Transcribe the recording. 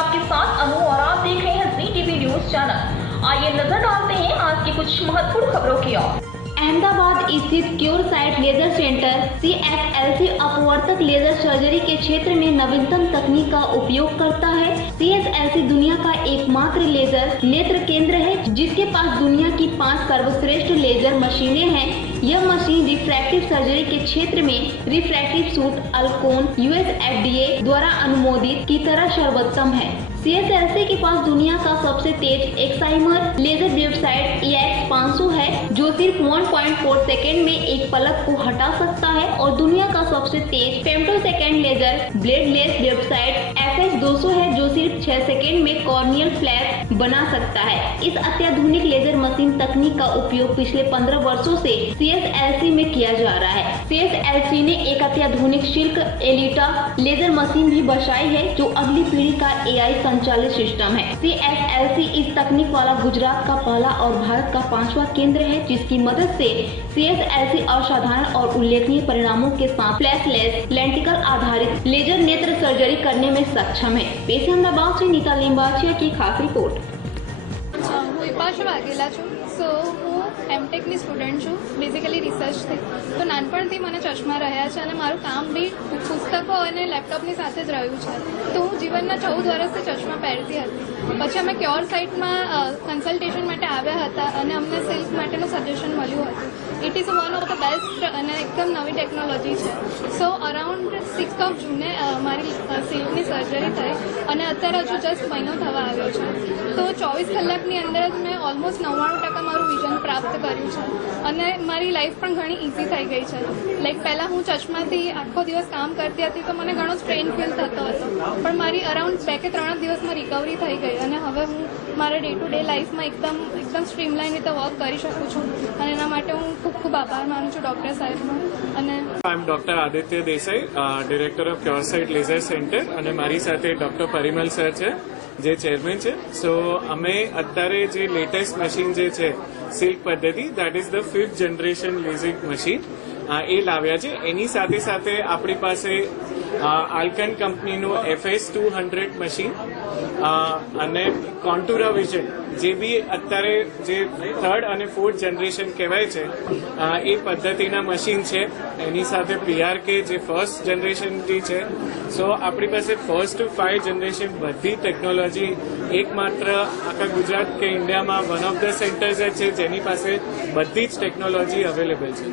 आपके साथ अनु और आप देख रहे हैं जी टीवी न्यूज चैनल। आइए नजर डालते हैं आज की कुछ महत्वपूर्ण खबरों की ओर। अहमदाबाद स्थित cure sight laser centre CSLC अपवर्तक लेजर सर्जरी के क्षेत्र में नवीनतम तकनीक का उपयोग करता है। CSLC दुनिया का एकमात्र लेजर नेत्र केंद्र है जिसके पास दुनिया की 5 सर्वश्रेष्ठ लेजर मशीनें हैं। यह मशीन रिफ्रैक्टिव सर्जरी के क्षेत्र में refractive suit Alcon US FDA द्वारा अनुमोदित की तरह सर्वोत्तम है। CSLC के पास दुनिया का सबसे तेज एक्साइमर लेजर वेबसाइट EX500 है जो सिर्फ 1.4 सेकेंड में एक पलक को हटा सकता है और दुनिया का सबसे तेज femtosecond laser bladeless website FH200 है जो सिर्फ 6 सेकेंड में कॉर्नियल फ्लैप बना सकता है। इस अत्याधुनिक लेजर मशीन तकनीक का उपयोग पिछले 15 वर्षों से CSLC में किया जा रहा है। CSLC ने एक अत्याधुनिक सिल्क एलिटा लेजर मशीन भी बसाई है जो अगली पीढ़ी का AI संचालित सिस्टम है। CSLC इस तकनीक वाला गुजरात का पहला और भारत का 5वां केंद्र है जिसकी मदद से CSLC असाधारण और उल्लेखनीय परिणामों के साथ फ्लैशलेस लेंटिकल आधारित लेजर नेत्र सर्जरी करने में सक्षम है। पेश अहमदाबाद से नीता लिंबाचिया की खास रिपोर्ट। હું વિપાશા વાઘેલા છું। હું એમટેકની સ્ટુડન્ટ છું, બેઝિકલી રિસર્ચથી। તો નાનપણથી મને ચશ્મા રહ્યા છે અને મારું કામ બી પુસ્તકો અને લેપટોપની સાથે જ રહ્યું છે। તો હું જીવનના 14 વર્ષથી ચશ્મા પહેરતી હતી। પછી અમે ક્યોર સાઇટમાં કન્સલ્ટેશન માટે આવ્યા હતા અને અમને સિલ્ક માટેનું સજેશન મળ્યું હતું। It is one of the best અને એકદમ નવી ટેકનોલોજી છે। સો અરાઉન્ડ 6 ઓફ જૂને મારી સિલ્કની સર્જરી થઈ અને અત્યારે હજુ જસ્ટ મહિનો થવા આવ્યો છે। તો 24 કલાકની અંદર જ મેં ઓલમોસ્ટ 99% મારું વિઝન પ્રાપ્ત કર્યું છે અને મારી લાઈફ પણ ઘણી ઇઝી થઈ ગઈ છે। લાઈક પહેલાં હું ચશ્માથી આખો દિવસ કામ કરતી હતી તો મને ઘણો સ્ટ્રેન ફીલ થતો હતો પણ મારી અરાઉન્ડ 2 કે 3 દિવસમાં રિકવરી થઈ ગઈ અને હવે હું મારા ડે ટુ ડે લાઈફમાં એકદમ સ્ટ્રીમલાઇન રીતે વર્ક કરી શકું છું અને એના માટે હું ખૂબ આભાર માનું છું ડૉક્ટર સાહેબનો। અને I am doctor Aditya Desai, director of cure sight laser centre અને મારી સાથે ડૉક્ટર પરિમલ સર છે જે ચેરમેન છે। સો અમે અત્યારે જે લેટેસ્ટ મશીન જે છે સિલ્ક પદ્ધતિ that is the 5th generation LASIK machine એ લાવ્યા છે। એની સાથે સાથે આપણી પાસે આલ્કન કંપનીનું FS200 મશીન અને કોન્ટુરા વિઝન જે બી અત્યારે જે 3rd અને 4th જનરેશન કહેવાય છે એ પદ્ધતિના મશીન છે। એની સાથે PRK જે 1st જનરેશનની છે। સો આપણી પાસે 1st to 5th જનરેશન બધી ટેકનોલોજી એકમાત્ર આખા ગુજરાત કે ઇન્ડિયામાં વન ઓફ ધ સેન્ટર્સ છે જેની પાસે બધી જ ટેકનોલોજી અવેલેબલ છે।